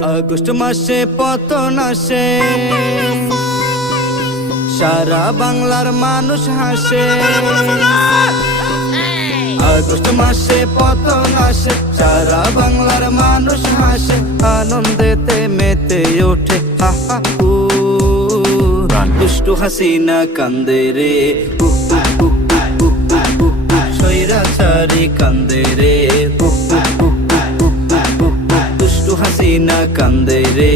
August মাসে পতন আসে সারা বাংলার মানুষ হাসে আগস্ট মাসে পতন আসে সারা বাংলার মানুষ হাসে আনন্দেতে মেতে ওঠে হা হা হু দুষ্টু হাসিনা কান্দে রে হু। স্বৈরাচারী কান্দে রে কান্দে রে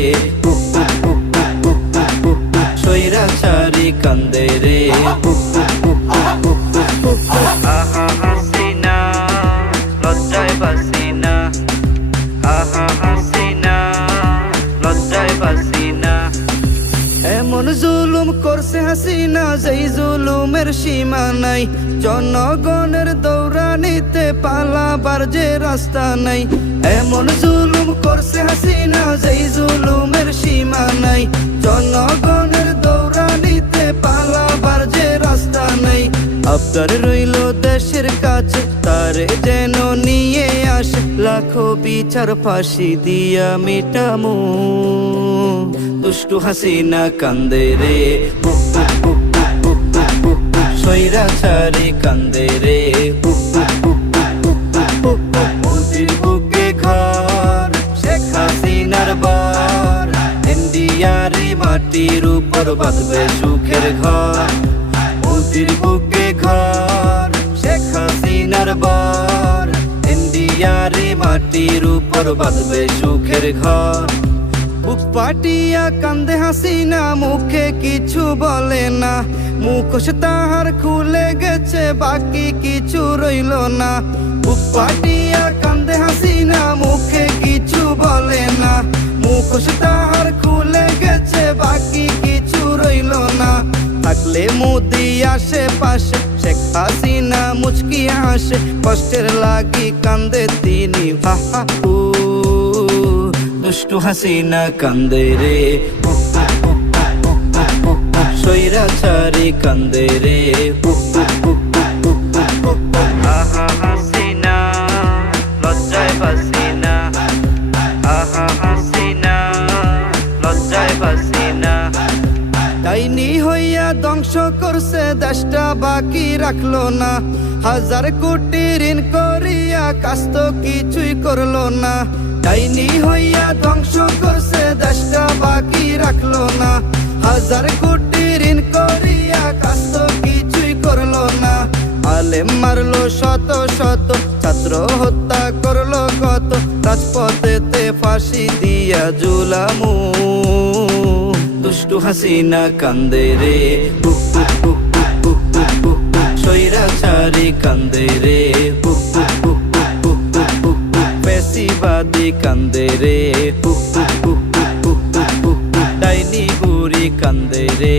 হাসিনা, যেই জুলুমের সীমা নাই। জনগণের দৌড়ানিতে পালাবার যে রাস্তা নাই। এমন জুলুম করছে আপনার রইল দেশের কাছে তারে যেন নিয়ে আসে লাখো বিচার ফাঁসি দিয়া মিটামু দুষ্টু হাসিনা কান্দে রে। স্বৈরাচারী কান্দে রে হু, হু। মোদির বুকে ঘর বর মাটির উপর বাঁধবে সুখের ঘর বুকে ঘর, শেখ হাসিনার বর। ইন্ডিয়ারি মাটির উপর বাঁধবে সুখের ঘর। পাটিয়া কান্দে হাসিনা, মুখে কিছু বলে না। মুখোশ তাহার খুলে গেছে, বাকি কিছু রইল না। বুক কান্দে হাসিনা, মুখে কিছু বলে না। মুখোশ থাকলে মোদি আসে পাশে শেখ হাসিনা মুচকি হাসে কষ্টের লাগি কান্দে তিনি দুষ্টু হাসিনা কান্দে রে সৈরাচারি। কান্দে রে ধ্বংস করছে, দেশটা বাকি রাখল না। হাজার কোটি ঋণ করিয়া কাজ তো কিছুই করল না। ডাইনি হইয়া ধ্বংস করছে, দেশটা বাকি রাখল না। হাজার কোটি ঋণ করিয়া কাজ তো কিছুই করল না। আলেম মারলো শত শত, ছাত্র হত্যা করল কত। রাজপথেতে ফাঁসি দিয়া জুলামু দুষ্টু হাসিনা কান্দে রে হু, হু, হু, হু, হু, হু, হু, হু। স্বৈরাচারী কান্দে রে হু, হু, হু, হু। পেশিবাদী কান্দে রে। ডাইনি বুড়ি কান্দে রে